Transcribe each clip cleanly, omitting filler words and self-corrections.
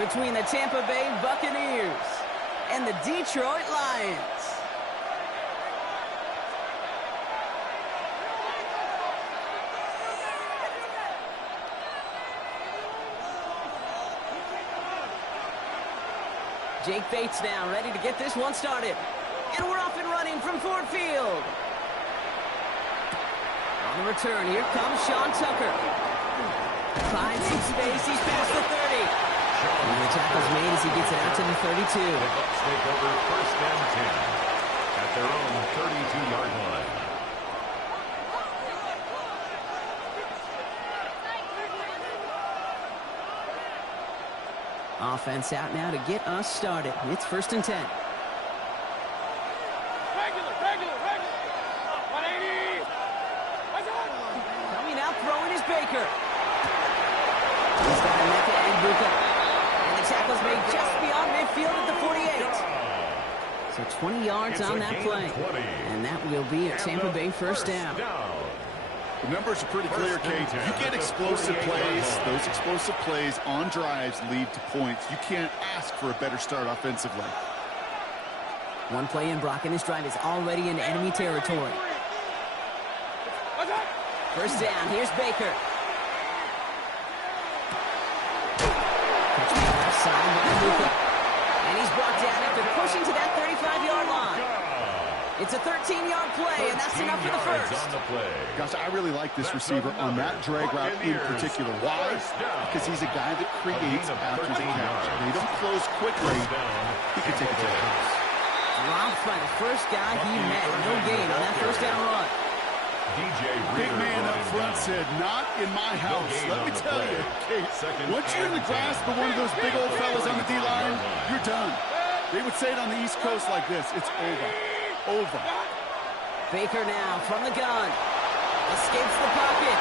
between the Tampa Bay Buccaneers and the Detroit Lions. Jake Bates now ready to get this one started. And we're off and running from Ford Field. On the return, here comes Sean Tucker. Finds some space, he's past the 30. And the tackle's made as he gets it out to the 32. Bucs take over first and 10 at their own 32-yard line. Offense out now to get us started. It's first and 10. Regular. 180. Coming out throwing is Baker. He's got Emeka and Buka. And the tackle's made just beyond midfield at the 48. So 20 yards on that play. And that will be a Tampa Bay first down. The numbers are pretty clear, Kate. You get explosive plays. Those explosive plays on drives lead to points. You can't ask for a better start offensively. One play in, Brock, and this drive is already in enemy territory. First down, here's Baker. Catch me left side by Luka. And he's brought down after pushing to that 35-yard line. It's a 13-yard play, and that's enough for the first. Gosh, I really like this receiver on that drag route in particular. Why? Because he's a guy that creates after the catch. They don't close quickly. He can take a take. Dropped by the first guy he met. No gain on that first down run. Big man up front said, not in my house. Let me tell you, Kate, once you're in the grasp of one of those big old fellas on the D-line, you're done. They would say it on the East Coast like this. It's over. Over. Baker now from the gun. Escapes the pocket.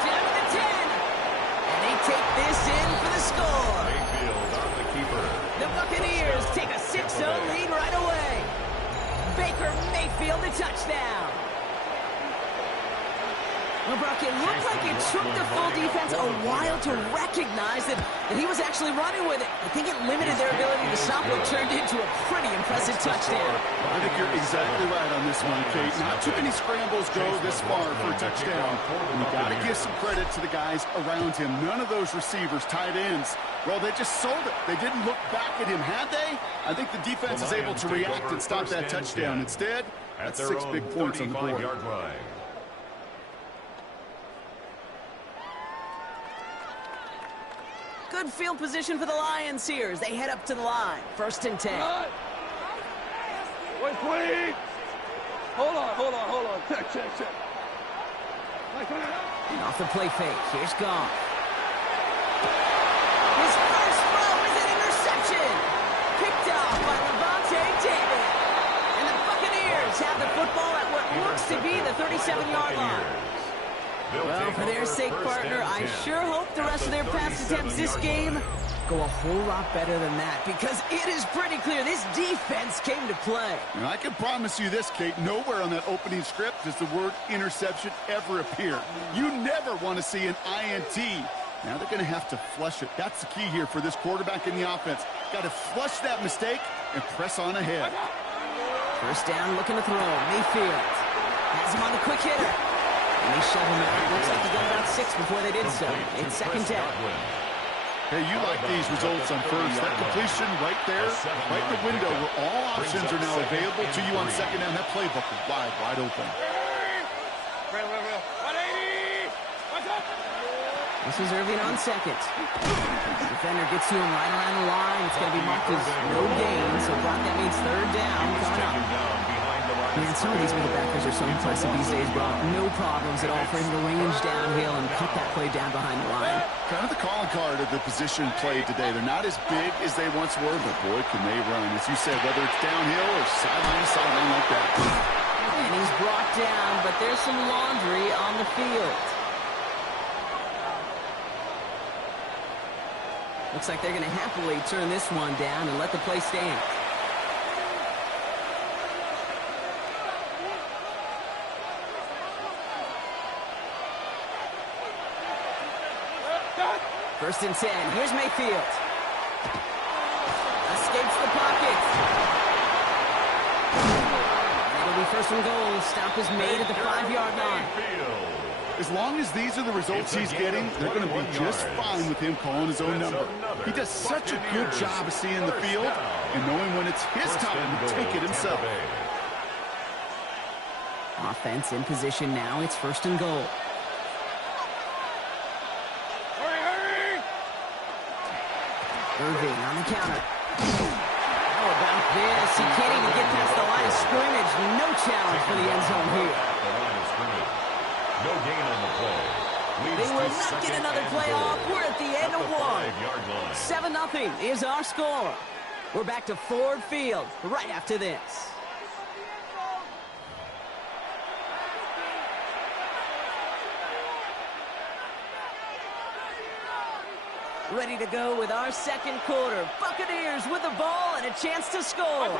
Down to the 10. And they take this in for the score. Mayfield on the keeper. The Buccaneers take a 6-0 lead right away. Baker Mayfield the touchdown. Well, Brock, it looked like it took the full defense a while to recognize that he was actually running with it. I think it limited their ability to stop what turned into a pretty impressive touchdown. I think you're exactly right on this one, Kate. Not too many scrambles go this far for a touchdown. And you got to give some credit to the guys around him. None of those receivers, tight ends, well, they just sold it. They didn't look back at him, had they? I think the defense is able to react and stop that touchdown. Instead, that's 6 big points on the board. Good field position for the Lions here as they head up to the line. First and 10. Wait. Hold on. Check. And off the play fake, here's Goff. His first throw is an interception. Picked off by Levante David. And the Buccaneers have the football at what looks to be the 37-yard line. Well, for their sake, partner, I sure hope the rest of their pass attempts this game go a whole lot better than that, because it is pretty clear this defense came to play. And I can promise you this, Kate, nowhere on that opening script does the word interception ever appear. You never want to see an INT. Now they're going to have to flush it. That's the key here for this quarterback in the offense. Got to flush that mistake and press on ahead. First down, looking to throw. Mayfield has him on the quick hitter. And they shove him out. Looks like he got about 6 before they did so. It's second down. Hey, you like these results on first. That completion right there, right in the window where all options are now available to you on second down. That playbook is wide open. This is Irving on second. Defender gets to him right around the line. It's going to be marked as no gain. So Brock, that means third down coming up. Man, some of these middlebackers are so impressive these days, Brock. No problems at all for him to range downhill and cut that play down behind the line. Kind of the calling card of the position played today. They're not as big as they once were, but boy, can they run. As you said, whether it's downhill or sideline to sideline like that. And he's brought down, but there's some laundry on the field. Looks like they're going to happily turn this one down and let the play stand. First and 10. Here's Mayfield. Escapes the pocket. And it'll be first and goal. Stop is made at the 5-yard line. As long as these are the results he's getting, they're going to be just fine with him calling his own number. He does such a good job of seeing the field and knowing when it's his time to take it himself. Offense in position now. It's first and goal. Irving on the counter. How about this? He can't even get past the line of scrimmage. No challenge for the end zone here. No gain on the play. They will not get another play off. We're at the end of one. 7-0 is our score. We're back to Ford Field right after this. Ready to go with our second quarter. Buccaneers with the ball and a chance to score.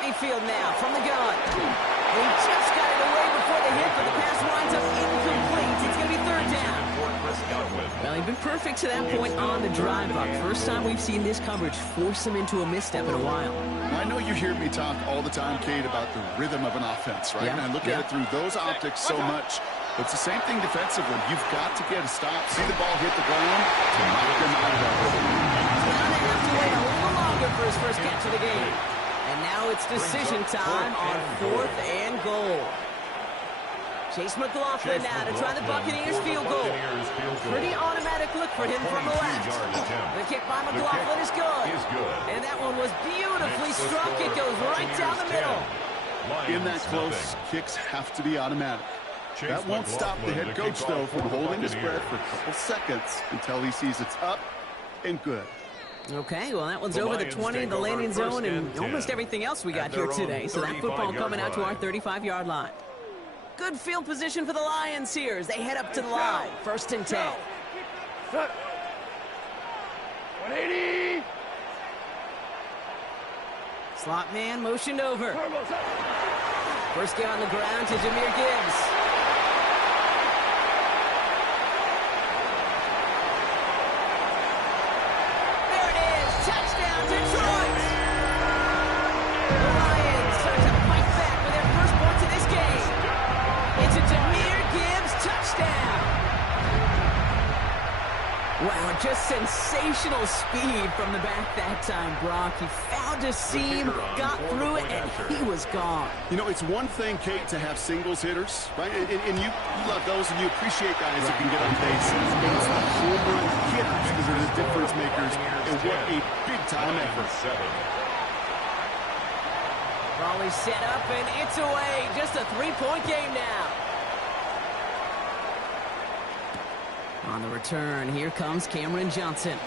Mayfield now from the gun. He just got it away before the hit, but the pass winds up incomplete. It's going to be third down. Well, he'd been perfect to that point on the drive, Buck. First time we've seen this coverage force him into a misstep in a while. I know you hear me talk all the time, Kate, about the rhythm of an offense, right? And I look at it through those optics so much. It's the same thing defensively. You've got to get a stop, see the ball hit the ground to knock them out of that rhythm. He's going to have to wait a little longer for his first catch of the game. And now it's decision time on 4th and goal. Chase McLaughlin now to try the Buccaneers field goal. Pretty automatic look for him from the left. The kick by McLaughlin is good. And that one was beautifully struck. It goes right down the middle. In that close, kicks have to be automatic. That won't stop the head coach, though, from holding his breath for a couple seconds until he sees it's up and good. Okay, well, that one's over the 20, the landing zone, and almost everything else we got here today. So that football coming out to our 35-yard line. Good field position for the Lions here as they head up to the line. First and 10. 180. Slot man motioned over. First guy on the ground to Jahmyr Gibbs. Wow, just sensational speed from the back that time, Brock. He found a seam, got through it, and he was gone. You know, it's one thing, Kate, to have singles hitters, right? And you love those, and you appreciate guys that can get on base. It's the home run hitters that are the difference makers, and what a big-time effort. Raleigh set up, and it's away. Just a 3-point game now. On the return, here comes Cameron Johnson.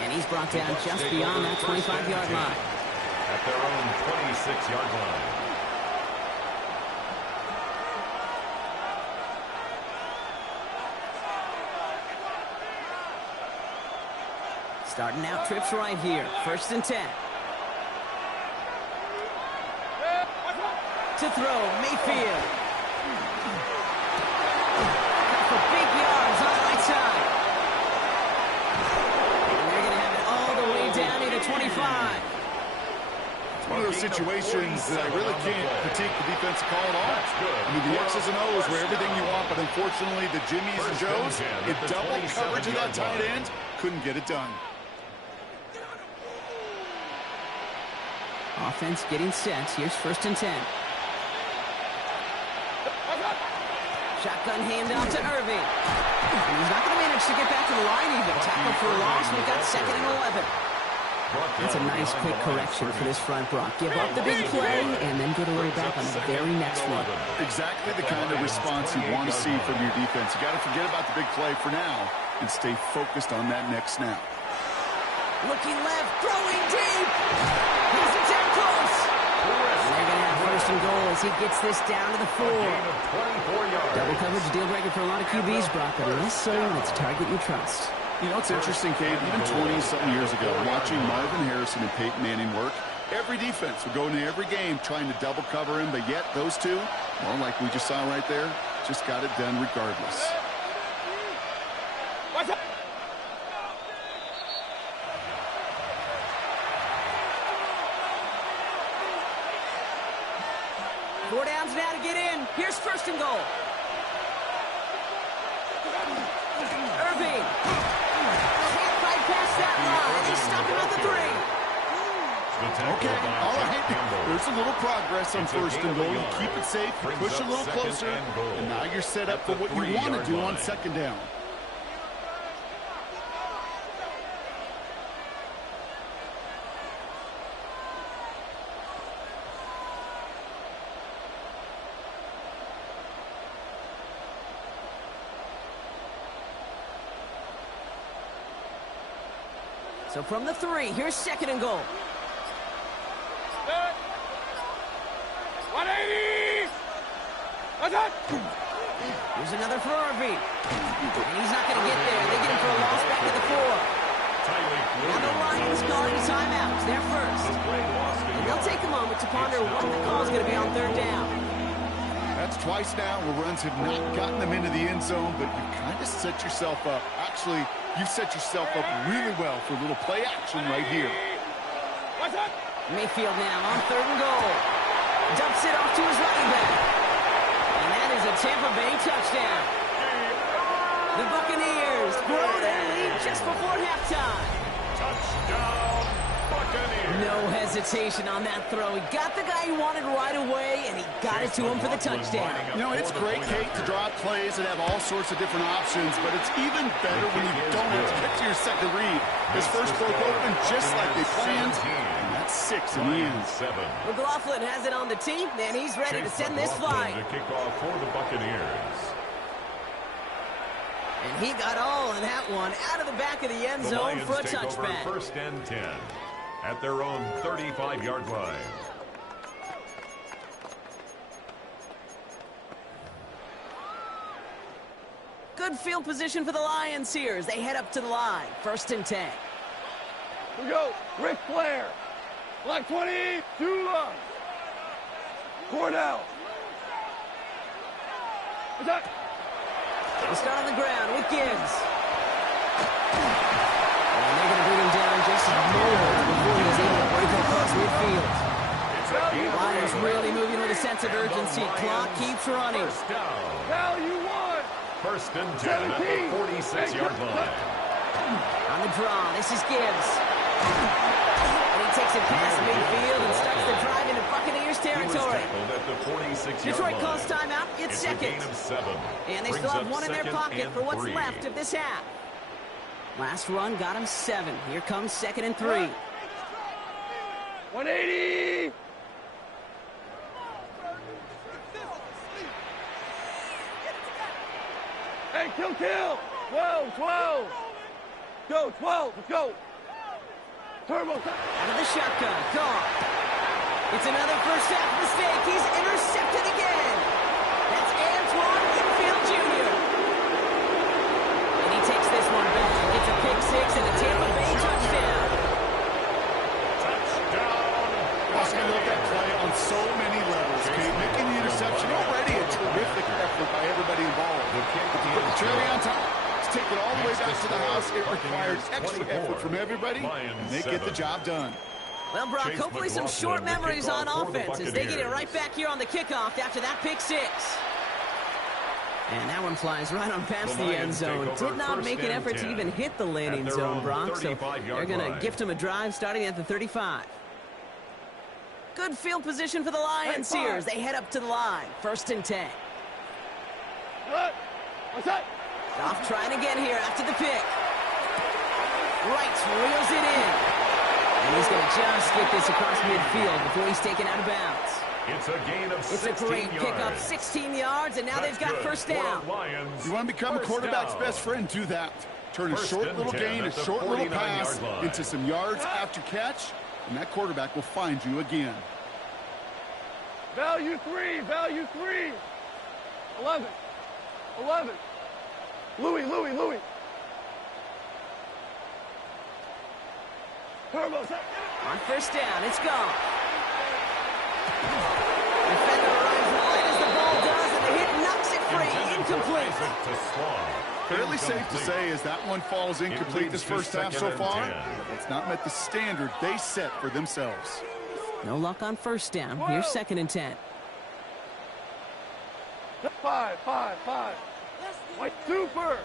And he's brought down just beyond that 25-yard line. At their own 26-yard line. Starting out trips right here. First and 10. To throw, Mayfield. Big yards on the right side. And they're going to have it all the way down to the 25. It's one of those situations that I really can't critique the defensive call at all. I mean, the X's and O's were everything you want, but unfortunately, the Jimmies and Joes, in double coverage of that tight end, couldn't get it done. Offense getting set. Here's first and 10. Shotgun handoff to Irving. And he's not going to manage to get back to the line even. Tackle for a loss. We've got 2nd and 11. That's a nice quick correction for this front, Brock. Give up the big play and then get a little back on the very next one. Exactly the kind of response you want to see from your defense. You got to forget about the big play for now and stay focused on that next snap. Looking left, throwing deep. He's a 10 close. They're going to have first and goal as he gets this down to the 4. Double coverage deal breaker for a lot of QBs, Brock, but less so when it's a target you trust. You know, it's interesting, Kate, even 20-something years ago, watching Marvin Harrison and Peyton Manning work, every defense would go into every game trying to double cover him, but yet those two, well, like we just saw right there, just got it done regardless. 4 downs now to get in. Here's first and goal. Irving. Can't fight past that line. They stop him at the 3. Okay, all right. There's a little progress on first and goal. You keep it safe, you push a little closer, and now you're set up for what you want to do on second down. So from the 3, here's second and goal. 180! What's that? Here's another for Irving. And he's not going to get there. They get him for a loss back at the 4. Now the Lions calling timeouts. They're first. And they'll take a moment to ponder what the call is going to be on third down. That's twice now where runs have not gotten them into the end zone, but you kind of set yourself up. Actually, you've set yourself up really well for a little play action right here. What's that? Mayfield now on third and goal. Dumps it off to his running back. And that is a Tampa Bay touchdown. The Buccaneers grow their lead just before halftime. Touchdown, Buccaneers. No hesitation on that throw. He got the guy he wanted right away, and he got it to him for the touchdown. You know, it's great, Kate, to draw plays and have all sorts of different options, but it's even better when you don't have to get to your second read. His first broke open just like they planned. 6 in the end. McLaughlin has it on the tee, and he's ready to send this flying. To kick off for the Buccaneers. And he got all in that one out of the back of the end zone for a touchback. First and 10 at their own 35-yard line. Good field position for the Lions here as they head up to the line. First and 10. Here we go. Ric Flair. Black 20, too long. Cordell. What's that? They start on the ground with Gibbs. And they're going to bring him down just a moment before he's able to break across midfield. Lions really moving with a sense of urgency. Clock keeps running. First down. Value 1. First and 10 at the 46-yard line. On the draw, this is Gibbs. Takes it past midfield and starts the drive into Buccaneers territory. Detroit calls timeout. It's second. And they still have 1 in their pocket for what's left of this half. Last run got him 7. Here comes second and 3. 180! Hey, kill! 12! Go, 12, let's go! Turbo. Out of the shotgun. Gone. It's another first half mistake. He's intercepted again. That's Antoine Winfield Jr. And he takes this one back. It's a pick 6 and a Tampa Bay touchdown. I love that play on so many levels, Kate. Making the interception already a terrific effort by everybody involved. Put the cherry on top. Take it all the way back to the house. It required extra effort from everybody, and they get the job done. Well, Brock, hopefully some short memories on offense as they get it right back here on the kickoff after that pick 6. And that one flies right on past the end zone. Did not make an effort to even hit the landing zone, Brock, so they're going to gift him a drive starting at the 35. Good field position for the Lions here as they head up to the line. First and 10. What's that? Off trying again here after the pick. Wright reels it in. And he's going to just get this across midfield before he's taken out of bounds. It's a gain of 16 yards. It's a great pickup, 16 yards, and now they've got first down. You want to become a quarterback's best friend, do that. Turn a short little gain, a short little pass into some yards after catch, and that quarterback will find you again. Value 3. 11. Louis. Turbo. On first down, it's gone. Defender runs wide as the ball does, and the hit knocks it free. Incomplete. Fairly safe to say as that one falls incomplete this first half so far. It's not met the standard they set for themselves. No luck on first down. Here's second and 10. Five. White super.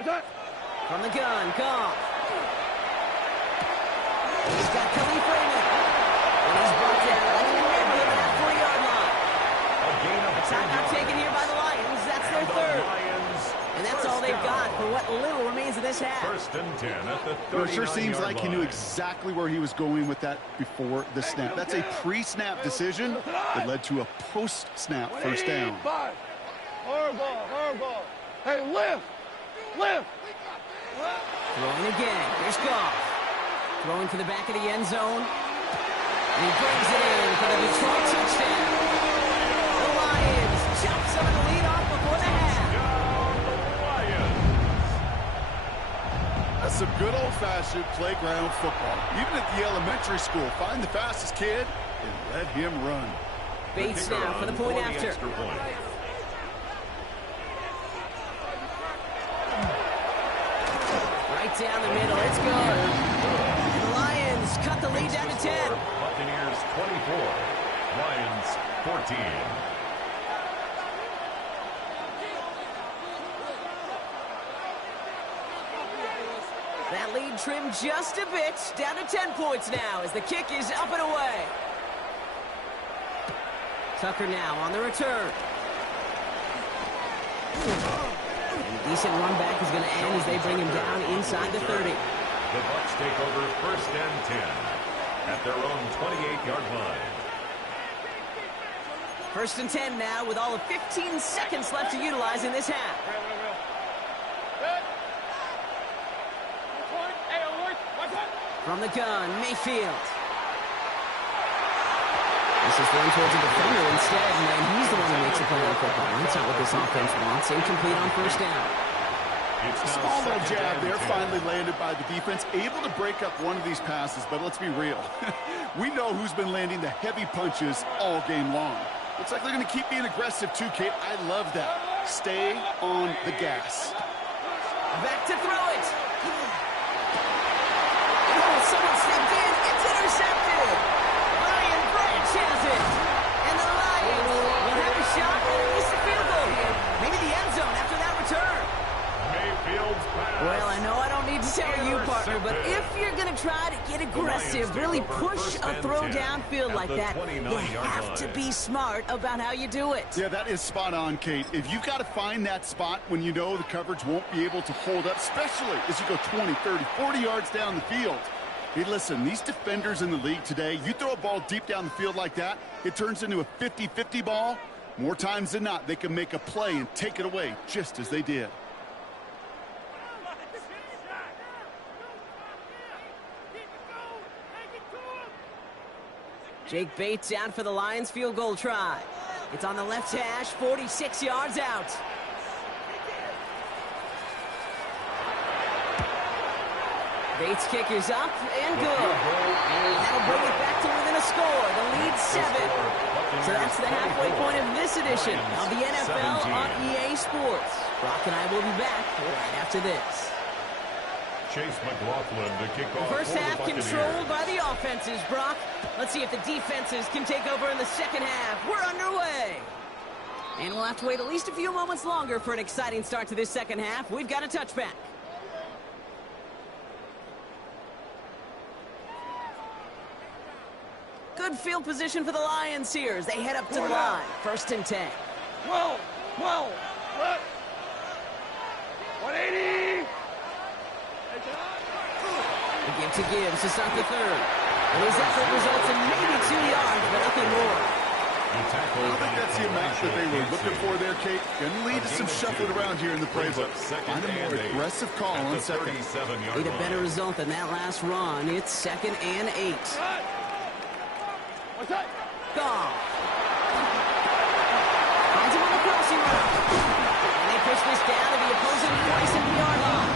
Attack. From the gun, Goff. He's got Khalif Raymond. And he's brought down right in the neighborhood of that 40-yard line. A gain of 10 Timeout yards. taken here by the Lions. That's their The third. Lions And that's all first they've down. got for what little remains of this half. First and 10 at the 39-yard Well, it sure seems like he knew line. exactly where he was going with that before the snap. That's a pre-snap decision that led to a post-snap first down. 185. Hardball. Hey, lift. Throwing again. Here's Goff. Throwing to the back of the end zone. And he brings it in for the Detroit touchdown. The Lions chop some of the lead off before the half. That's some good old-fashioned playground football. Even at the elementary school, find the fastest kid and let him run. Bates now for the point after. Extra point. Right down the middle. It's good. And the Lions cut the lead down to 10. Buccaneers 24, Lions 14. That lead trimmed just a bit. Down to 10 points now as the kick is up and away. Tucker now on the return. And a decent run back is going to end as they bring him down inside the 30. The Bucs take over first and 10 at their own 28-yard line. First and 10 now with all of 15 seconds left to utilize in this half. From the gun, Mayfield. This is thrown towards a defender instead, and he's the one who makes the play on football. That's not what this offense wants. Incomplete on first down. It's A now small little second jab and there, 10. finally landed by the defense. Able to break up one of these passes, but let's be real. We know who's been landing the heavy punches all game long. Looks like they're going to keep being aggressive too, Kate. I love that. Stay on the gas. Back to throw it. Oh, someone stepped in. It's intercepted. Ryan Branch has it. And the Lions will have a shot at least a field goal here. Maybe the end zone after that return. Mayfield's pass. Well, I know I don't need to tell you, partner, but if you're going to try to get aggressive, really push a throw downfield like that, you have to be smart about how you do it. Yeah, that is spot on, Kate. If you've got to find that spot when you know the coverage won't be able to hold up, especially as you go 20, 30, 40 yards down the field. Hey, listen, these defenders in the league today, you throw a ball deep down the field like that, it turns into a 50-50 ball. More times than not, they can make a play and take it away, just as they did. Jake Bates out for the Lions field goal try. It's on the left hash, 46 yards out. Bates' kick is up and good. That'll bring it back to within a score. The lead 7. So that's the halfway point of this edition of the NFL on EA Sports. Brock and I will be back right after this. Chase McLaughlin to kick off. First for the half Buccaneers. controlled by the offenses, Brock. Let's see if the defenses can take over in the second half. We're underway. And we'll have to wait at least a few moments longer for an exciting start to this second half. We've got a touchback. Good field position for the Lions here as they head up to the line. First and 10. 12. What? 180. The give to Gibbs to start the third. And his effort results in maybe 2 yards, but nothing more. I don't think that's the amount that they were looking for there, Kate. Going to lead to some shuffling around here in the playbook. Find a more aggressive call on second. Need a better result than that last run. It's 2nd and 8. What's that? Goff. Finds him on the crossing route. And they push this down to the opposing 47-yard line.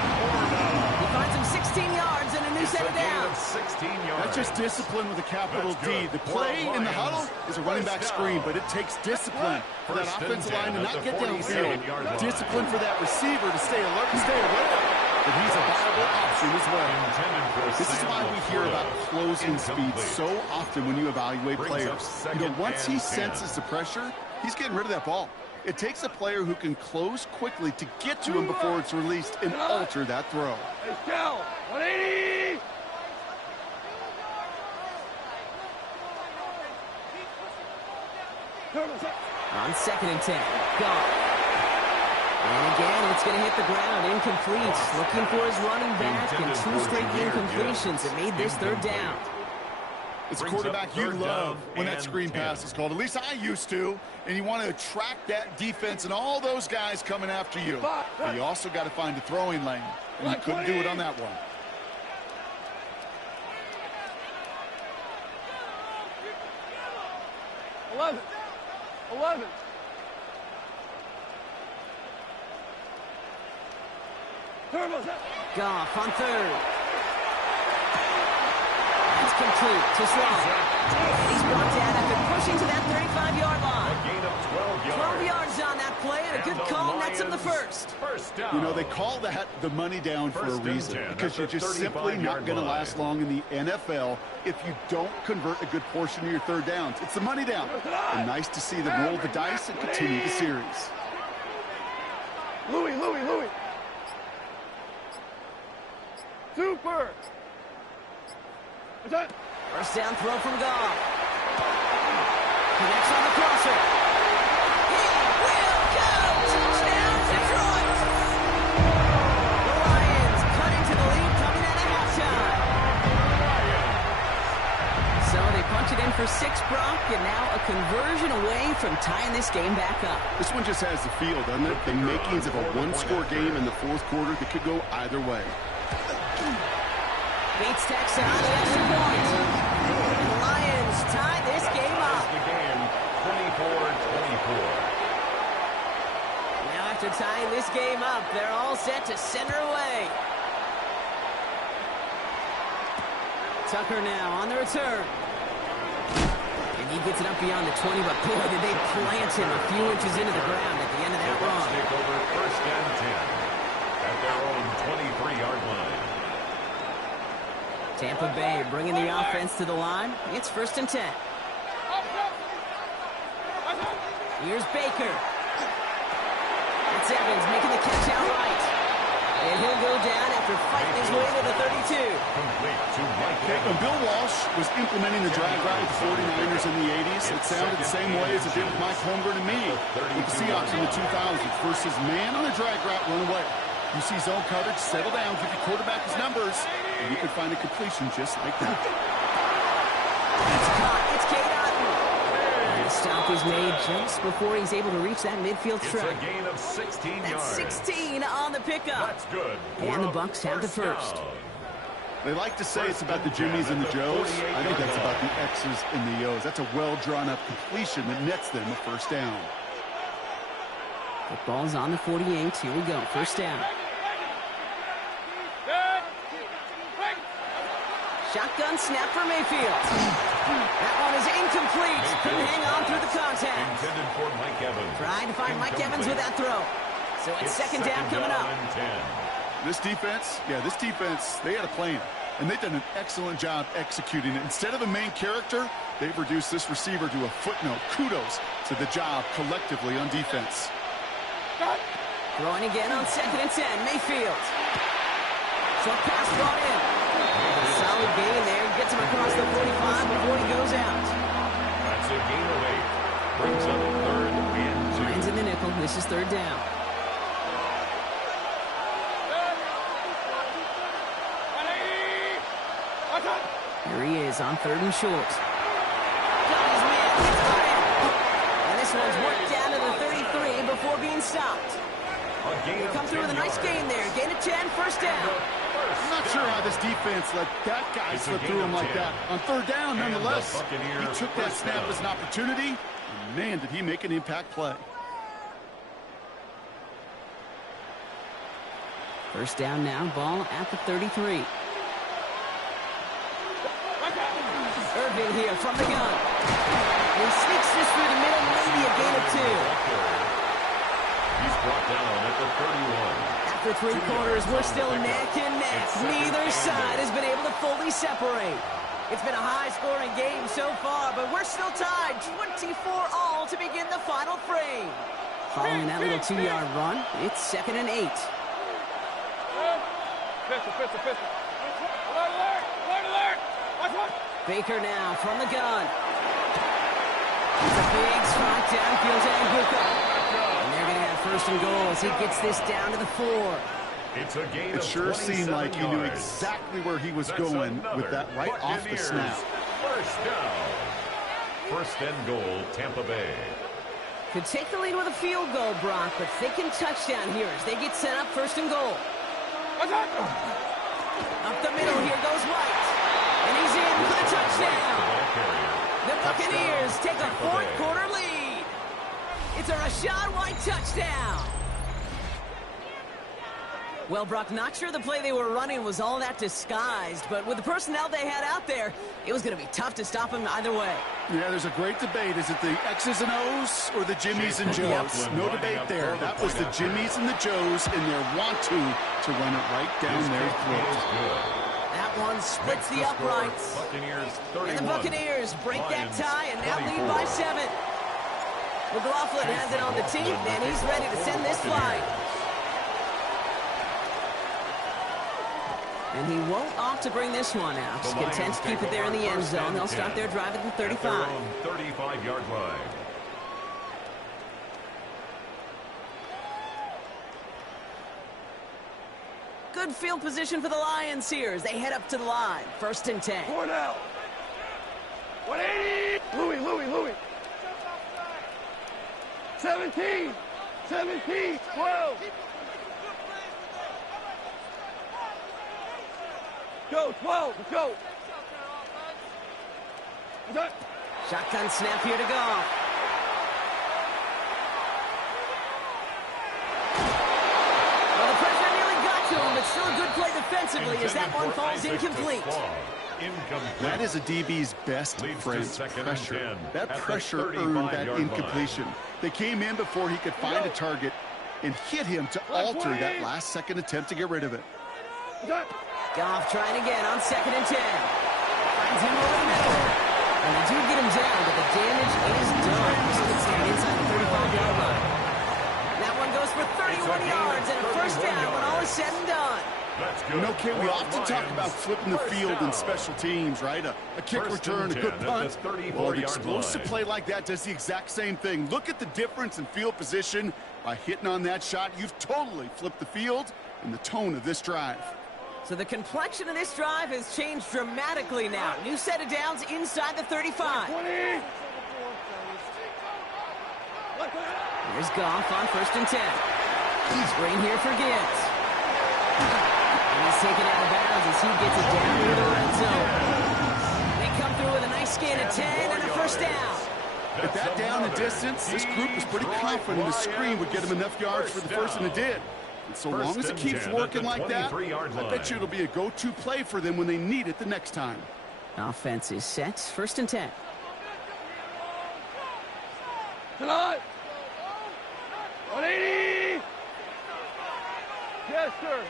He finds him 16 yards and a new set of downs. 16 yards. That's just discipline with a capital D. The play in the huddle is a running back screen, but it takes discipline for that offensive line to not get downfield. Discipline for that receiver to stay alert and stay away. but he's a viable option as well. Intended for This is Sam why we hear about closing speed Incomplete. so often when you evaluate Brings up players. second Once he and 10. senses the pressure, he's getting rid of that ball. It takes a player who can close quickly to get to him before it's released and alter that throw. Hey, Cal, 180. On 2nd and 10. Gone. And again, it's going to hit the ground. Incomplete. Looking for his running back, and 2 straight incompletions that made this 3rd down. It's a Brings quarterback up you 3rd love down when that and screen 10. pass is called. At least I used to. And you want to attract that defense and all those guys coming after you. But you also got to find a throwing lane. And you couldn't do it on that one. Eleven. Turbo's up. Goff on 3rd. That's complete to Sloan. He's brought down after pushing to that 35-yard A line. gain of 12 yards. 12 yards on that play, and a good And the call nets him the Lions 1st. First down. You know, they call that the money down for a 1st and reason 10 because at you're the just simply not 35-yard going to line. last long in the NFL if you don't convert a good portion of your 3rd downs. It's the money down. And nice to see them roll the dice and continue the series. Louis. Super. What's that? 1st down throw from Goff. Connects on the crosser. He will go! Touchdown, Detroit! The Lions cut into the lead coming out of halftime. So they punch it in for 6, Brock, and now a conversion away from tying this game back up. This one just has the feel, doesn't it? The makings of a one-score game in the 4th quarter that could go either way. Bates tacks on the extra point. And the Lions tie this game up. The game 24-24. Now after tying this game up, they're all set to center away. Tucker now on the return. And he gets it up beyond the 20, but boy, did they plant him a few inches into the ground at the end of that The Bucs run. take over 1st and 10 at their own 23-yard line. Tampa Bay bringing the offense to the line. It's 1st and 10. Here's Baker. It's Evans making the catch outright. And he'll go down after fighting his way to the 32. Complete to Mike When Evans. Bill Walsh was implementing the drag route with the 49ers in the 80s, it sounded the same way as it did with Mike Holmgren and me with the Seahawks in the 2000s versus man on the drag route, run away. You see zone coverage, settle down, give your quarterback his numbers, and you can find a completion just like that. It's caught. It's Cade Otton. And the stop is made just before he's able to reach that midfield It's strike. a gain of 16 That's yards. 16 on the pickup. That's good. And the for a Bucs have the first. down. They like to say it's about the Jimmies and the Joes. I think that's about the X's and the O's. That's a well-drawn-up completion that nets them a 1st down. Football's on the 48. Here we go. 1st down. Shotgun snap for Mayfield. That one is incomplete. Couldn't hang on through the contact. Intended for Mike Evans. Trying to find Mike Evans with that throw. So it's 2nd down coming up. and 10. This defense, they had a plan. And they've done an excellent job executing it. Instead of a main character, they've reduced this receiver to a footnote. Kudos to the job collectively on defense. Throwing again on 2nd and 10. Mayfield. Short pass brought in. Solid gain there. Gets him across the 45 before he goes out. That's a gain of 8. Brings up 3rd and 2. Lions in the nickel. This is 3rd down. Here he is on 3rd and short. Got his man. It's got him. And this one's worked down to the 33 before being stopped. They come through with a nice gain there. Gain of 10, 1st down. I'm not sure how this defense let that guy slip through him like that. On 3rd down, nonetheless, he took that snap as an opportunity. And man, did he make an impact play. 1st down now. Ball at the 33. Irvin here from the gun. He sneaks this through the middle, maybe a gain of 2. He's brought down at the 31. After over 3 quarters, we're still neck and neck. Neither side has been able to fully separate. It's been a high-scoring game so far, but we're still tied 24-all to begin the final frame. Following that little 2-yard run, it's 2nd and 8. Pistol. Alert! Watch one! Baker now from the gun. It's a big strike downfield to Anguka. And they're going to have 1st and goal as he gets this down to the 4. It's a gain It sure seemed like he knew exactly where he was going with that right off the snap. First down. 1st and goal, Tampa Bay. Could take the lead with a field goal, Brock, but thinking touchdown here as they get set up 1st and goal. Up the middle, here goes White. And he's in for the touchdown. The Buccaneers take a 4th quarter lead. It's a Rachaad White touchdown. Well, Brock, not sure the play they were running was all that disguised, but with the personnel they had out there, it was going to be tough to stop him either way. Yeah, there's a great debate. Is it the X's and O's or the Jimmies and Joes? No debate there. That was the Jimmies and the Joes in their want-to run it right down their throat. That one splits the uprights. And the Buccaneers break that tie and now lead by 7. McLaughlin has it on the team, and he's ready to send this flight. And he won't opt to bring this one out. Just content to keep it there in the end zone. They'll start their drive at the 35. 35-yard line. Good field position for the Lions here as they head up to the line. 1st and 10. 4 now. 180. Louis. 17. 12. Go, 12, let's go. Shotgun snap here to go. Well, the pressure nearly got to him, but still a good play defensively as that one falls incomplete. That is a DB's best friend, pressure. That pressure earned that incompletion. They came in before he could find a target and hit him to alter that last-second attempt to get rid of it. Goff trying again on 2nd and 10. Finds him over the middle. And they do get him down, but the damage is done. So it's down inside the 35-yard line. That one goes for 31 yards and a 1st down when all is said and done. You know, Kate, we often talk about flipping the field in special teams, right? A kick return, a good punt. Well, an explosive play like that does the exact same thing. Look at the difference in field position. By hitting on that shot, you've totally flipped the field and the tone of this drive. So the complexion of this drive has changed dramatically now. New set of downs inside the 35. Here's Goff on 1st and 10. Screen here for Gibbs. And he's taken out of bounds as he gets it down into the red zone. They come through with a nice gain of 10 and a 1st down. At that down and distance, this group was pretty confident the screen would get him enough yards for the 1st, and it did. And so long as it keeps working like that, I bet you it'll be a go-to play for them when they need it the next time. Offense is set. 1st and 10. Tonight. 180. Yes, sir.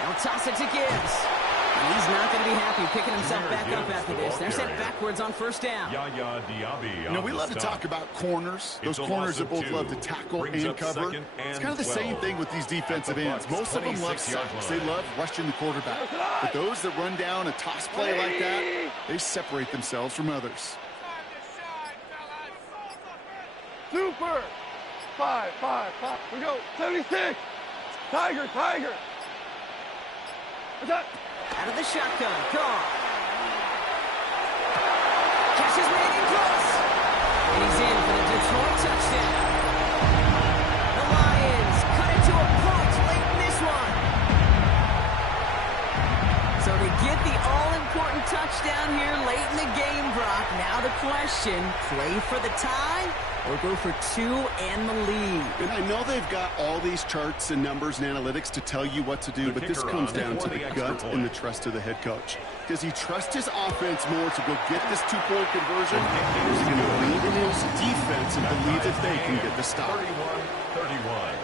They'll toss it to Gibbs. And he's not going to be happy picking himself back up after this. They're set backwards on 1st down. You know, we love to talk about corners. Those corners that both love to tackle and cover. It's kind of the same thing with these defensive ends. Most of them love sacks. They love rushing the quarterback. But those that run down a toss play like that, they separate themselves from others. Super. 5. We go. 76. Tiger. What's that? Out of the shotgun. Gone. Catches Manning close. And he's in for the Detroit touchdown. The Lions cut it to a point late in this one. So they get the all-important touchdown here late in the game, Brock. Now the question, play for the tie or go for 2 and the lead. And I know they've got all these charts and numbers and analytics to tell you what to do, but this comes down to the gut and the trust of the head coach. Does he trust his offense more to go get this 2-point conversion? Or is he going to lean in his defense and believe that they can get the stop? 31-31.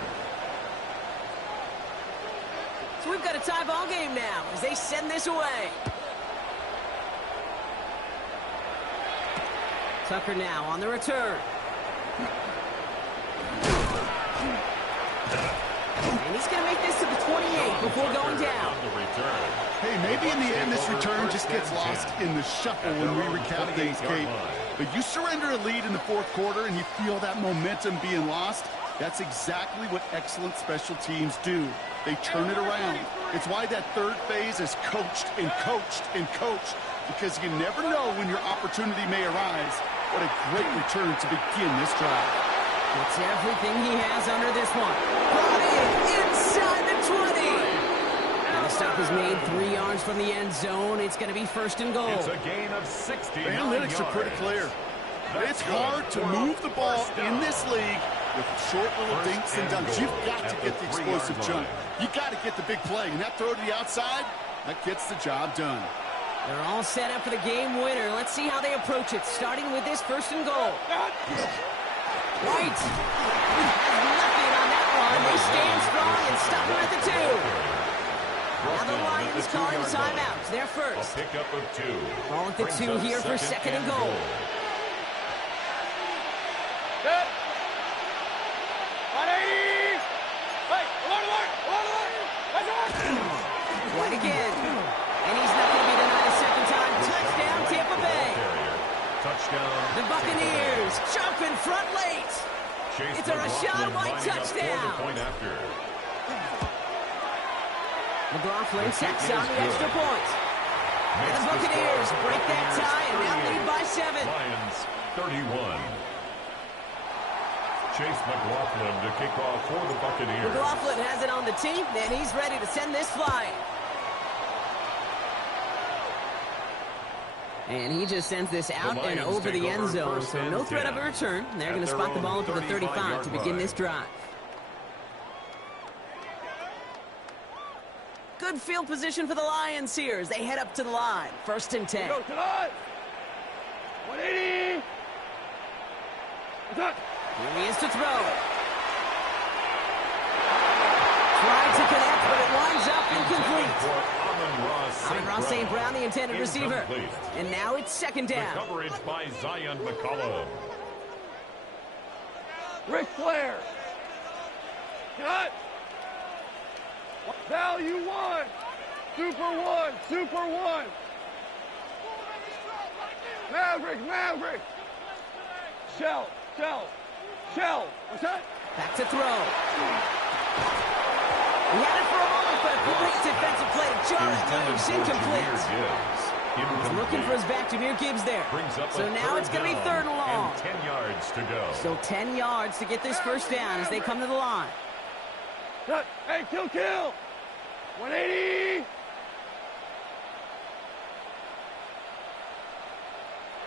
So we've got a tie ball game now as they send this away. Tucker now on the return. And he's going to make this to the 28 before going down. Hey, maybe in the end this return just gets lost in the shuffle when we recap things, Kate. But you surrender a lead in the fourth quarter and you feel that momentum being lost. That's exactly what excellent special teams do. They turn it around. It's why that third phase is coached and coached and coached, because you never know when your opportunity may arise. What a great return to begin this drive. It's everything he has under this one. Brought in inside the 20. And the stop is made 3 yards from the end zone. It's going to be first and goal. It's a gain of 60. The analytics are pretty clear. It's hard to move the ball in this league with short little dinks and dunks. You've got to get the explosive jump. You've got to get the big play. And that throw to the outside, that gets the job done. They're all set up for the game winner. Let's see how they approach it, starting with this first and goal. Right. Has nothing on that one. They stand strong and stop him at the 2. Now the Lions calling timeouts. They're first. A pickup of 2. Ball at the 2 here for second and goal. Set. 180. Hey, alert. Right again. And he's not going to be denied a second time. Touchdown, Tampa Bay. Touchdown. The Buccaneers jump in front late. It's a Rashad White touchdown. McLaughlin checks on the extra point. And the Buccaneers break that tie and now lead by 7. Lions 31. Chase McLaughlin to kick off for the Buccaneers. McLaughlin has it on the team, and he's ready to send this flying. And he just sends this out and over the end zone, so no threat of a return. They're going to spot the ball up to the 35 to begin this drive. Good field position for the Lions here as they head up to the line. First and 10. Go tonight. 180. Here he is to throw. Tried to connect, but it winds up incomplete. Amon-Ra St. Brown, the intended receiver. And now it's second down. The coverage by Zion McCollum. Ric Flair. Cut. Value 1. Super 1. Maverick. Shell. What's that? Back to throw. He had it for a moment, but a great defensive play to jar it loose. Incomplete. He's looking for his back. Jameer Gibbs there. So now it's going to be third and long. 10 yards to go. Still 10 yards to get this first down as they come to the line. Hey, kill. 180.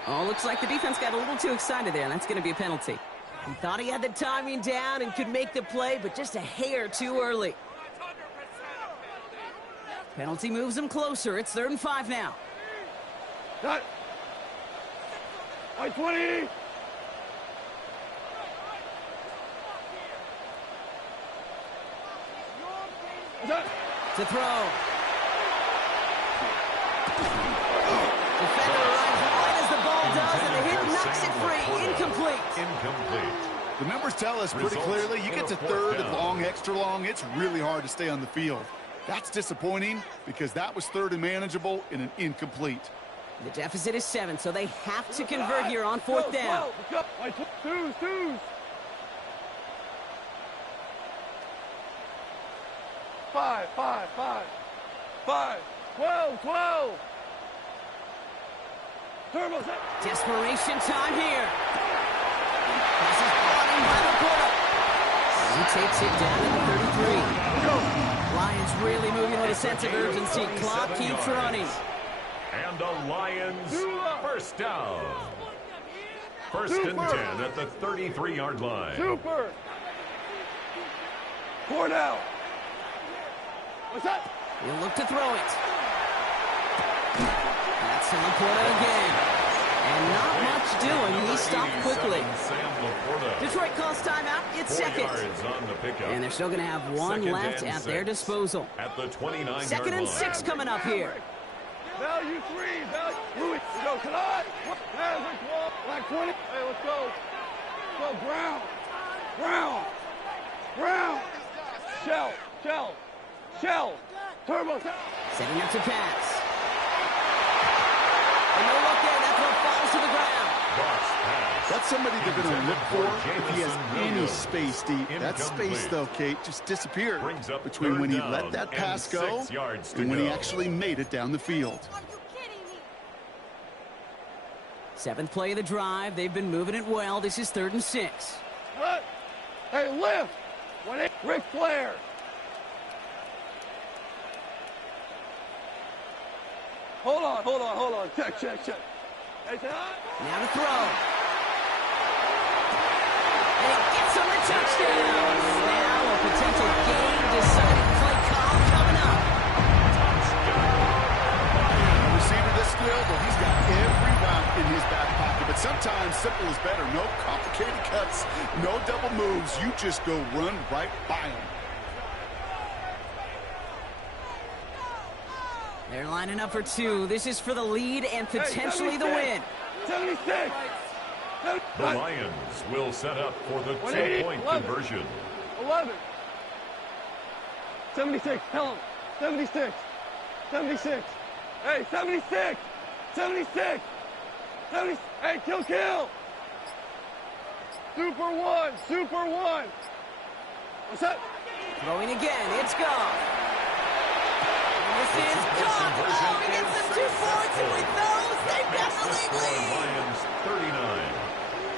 Oh, looks like the defense got a little too excited there, and that's going to be a penalty. He thought he had the timing down and could make the play, but just a hair too early. Penalty moves him closer. It's 3rd and 5 now. Cut. 20. To throw. Defender arrives right as the ball does, and the hit knocks it free. Incomplete. The numbers tell us pretty clearly, you get to 3rd and long, extra long, it's really hard to stay on the field. That's disappointing because that was 3rd and manageable in an incomplete. The deficit is 7, so they have to convert here on 4th down. Twos. 5. 12. Turbo set. Desperation time here. This is brought in by Laporta. He takes it down to the 33. Lions really moving with a sense of urgency. Clock keeps running. And the Lions first down. First and 10 at the 33-yard line. Super. 4 down. What's that? He'll look to throw it. That's Sam Laporta again. And not much doing. He stopped quickly. Detroit calls timeout. It's second. And they're still going to have one left at their disposal. At the 29-yard Second and 6 coming up here. Value 3. Value. Louis, go tonight. There's a 12. Like 20. Hey, let's go. Go, Brown. Brown. Brown. Shell. Shell. Shell. Turbo. Setting up to pass. And no look there. That throw falls to the ground. That's somebody they're going to look for if he has any space deep. That space, though, Kate, just disappeared between when he let that pass go and when he actually made it down the field. Are you kidding me? Seventh play of the drive. They've been moving it well. This is 3rd and 6. What? Hey, lift. Ric Flair. Hold on. Check. Hey, now to throw. And it gets him the touchdown. Now a potential game-deciding play call coming up. The receiver this skilled, well, he's got every route in his back pocket. But sometimes simple is better. No complicated cuts, no double moves. You just go run right by him. They're lining up for 2. This is for the lead and potentially the win. 76. The Lions will set up for the 2-point conversion. 11. 76. Tell him. 76. 76. Hey, 76. 76. 70. Hey, kill. Super 1. What's that? Throwing again. It's gone. This is caught. Oh, he gets them 2 points, and with those, they've got the lead. Lions 39,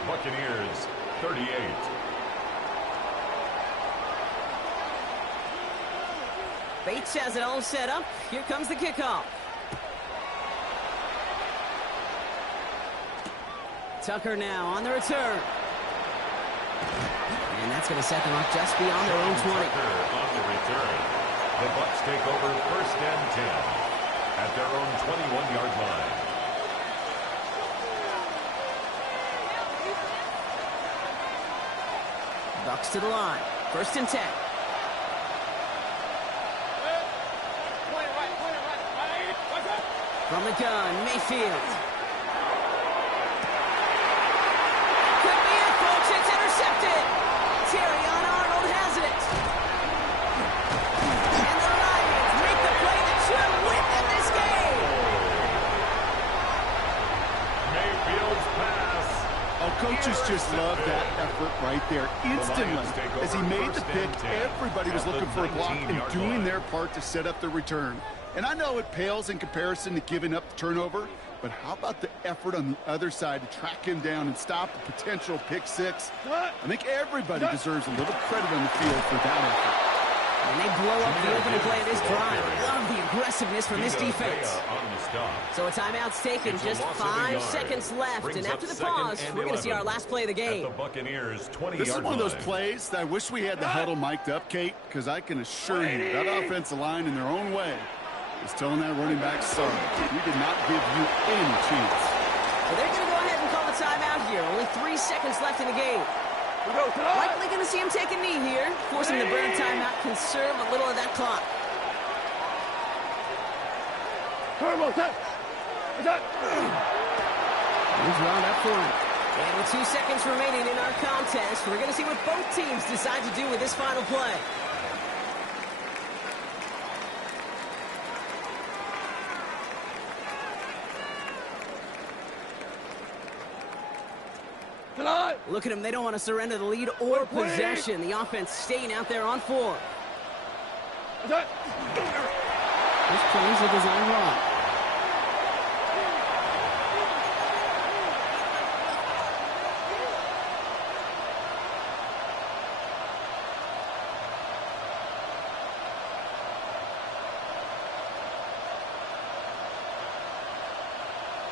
Buccaneers 38. Bates has it all set up. Here comes the kickoff. Tucker now on the return. And that's going to set them up just beyond their own 20. On the return. The Bucs take over 1st and 10 at their own 21-yard line. Bucs to the line. 1st and 10. From the gun, Mayfield. Could be it, folks. It's intercepted. Terrion Arnold has it. And the Lions make the play that should win them this game. Mayfield's pass. Oh, coaches just love that effort right there. Instantly, as he made the pick, everybody was looking for a block and doing their part to set up the return. And I know it pales in comparison to giving up the turnover, but how about the effort on the other side to track him down and stop a potential pick 6? I think everybody deserves a little credit on the field for that effort. And they blow up the opening play of this drive. Love the aggressiveness from this defense. So a timeout's taken. Just 5 seconds left. And after the pause, we're going to see our last play of the game. This is one of those plays that I wish we had the huddle mic'd up, Kate, because I can assure you that offensive line in their own way is telling that running back, sorry, we did not give you any chance. So they're going to go ahead and call a timeout here. Only 3 seconds left in the game. Likely going to see him take a knee here. Forcing the burn timeout, conserve a little of that clock. Turbo, set. He's wound up for him. And with 2 seconds remaining in our contest, we're going to see what both teams decide to do with this final play. Look at them. They don't want to surrender the lead or possession. The offense staying out there on 4. This plays a design run.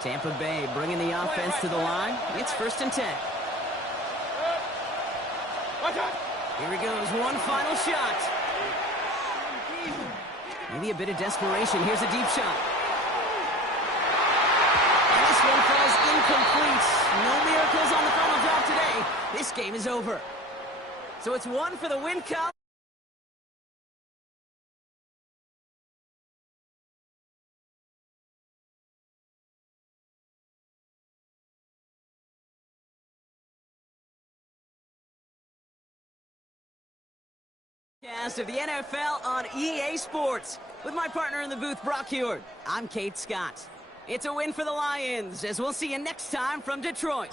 Tampa Bay bringing the offense to the line. It's 1st and 10. Here he goes, one final shot. Maybe a bit of desperation. Here's a deep shot. And this one falls incomplete. No miracles on the final drive today. This game is over. So it's one for the win column. Of the NFL on EA Sports. With my partner in the booth, Brock Heward, I'm Kate Scott. It's a win for the Lions, as we'll see you next time from Detroit.